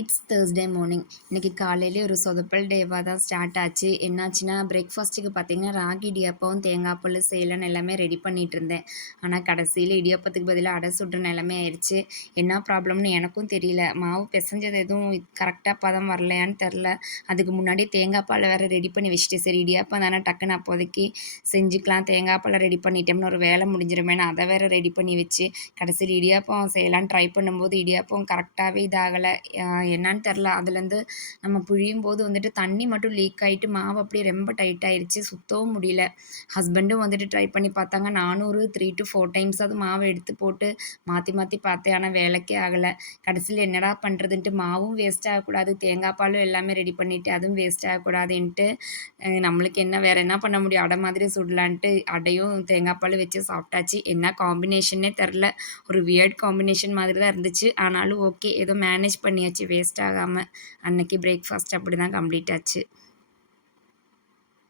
It's Thursday morning. இன்னைக்கு காலையிலே ஒரு சொதப்பல் டேவாக தான் ஸ்டார்ட் ஆச்சு. என்னாச்சுன்னா, பிரேக்ஃபாஸ்ட்டுக்கு பார்த்தீங்கன்னா, ராகி இடியாப்பம், தேங்காய் பால் செய்யலான்னு எல்லாமே ரெடி பண்ணிட்டு இருந்தேன். ஆனால் கடைசியில் இடியாப்பத்துக்கு பதிலாக அடை சுடுற நிலைமை ஆயிடுச்சு. என்ன ப்ராப்ளம்னு எனக்கும் தெரியல. மாவு பிசைஞ்சது எதுவும் கரெக்டாக பதம் வரலையான்னு தெரில. அதுக்கு முன்னாடியே தேங்காய் பாலை வேறு ரெடி பண்ணி வச்சுட்டு, சரி இடியாப்பம் தானே டக்குன்னு அப்போதைக்கு செஞ்சுக்கலாம், தேங்காய் பாலை ரெடி பண்ணிட்டோம்னு ஒரு வேலை முடிஞ்சிருமேன்னு அதை வேறு ரெடி பண்ணி வச்சு, கடைசியில் இடியாப்பம் செய்யலான்னு ட்ரை பண்ணும்போது இடியாப்பம் கரெக்டாகவே இதாகலை. என்னான்னு தெரில. அதுலேருந்து நம்ம புழியும் போது வந்துட்டு தண்ணி மட்டும் லீக் ஆகிட்டு மாவு அப்படியே ரொம்ப டைட் ஆயிடுச்சு, சுத்தவும் முடியல. ஹஸ்பண்டும் வந்துட்டு ட்ரை பண்ணி பார்த்தாங்க. நானும் ஒரு 3 to 4 டைம்ஸ் அது மாவை எடுத்து போட்டு மாற்றி மாற்றி பார்த்தேன். ஆனால் வேலைக்கே ஆகலை. கடைசியில் என்னடா பண்ணுறதுன்ட்டு மாவும் வேஸ்ட் ஆகக்கூடாது, தேங்காய் பாலும் எல்லாமே ரெடி பண்ணிவிட்டு அதுவும் வேஸ்ட் ஆகக்கூடாதுன்ட்டு நம்மளுக்கு என்ன வேறு என்ன பண்ண முடியும், அடை மாதிரி சுடலான்ட்டு அடையும் தேங்காய் பாலும் வச்சு சாப்பிட்டாச்சு. என்ன காம்பினேஷன்னே தெரில. ஒரு வியர்ட் காம்பினேஷன் மாதிரி தான் இருந்துச்சு. ஆனாலும் ஓகே, ஏதோ மேனேஜ் பண்ணியாச்சு வேஸ்ட் ஆகாமல். அன்னைக்கு பிரேக்ஃபாஸ்ட் அப்படி தான் கம்ப்ளீட் ஆச்சு.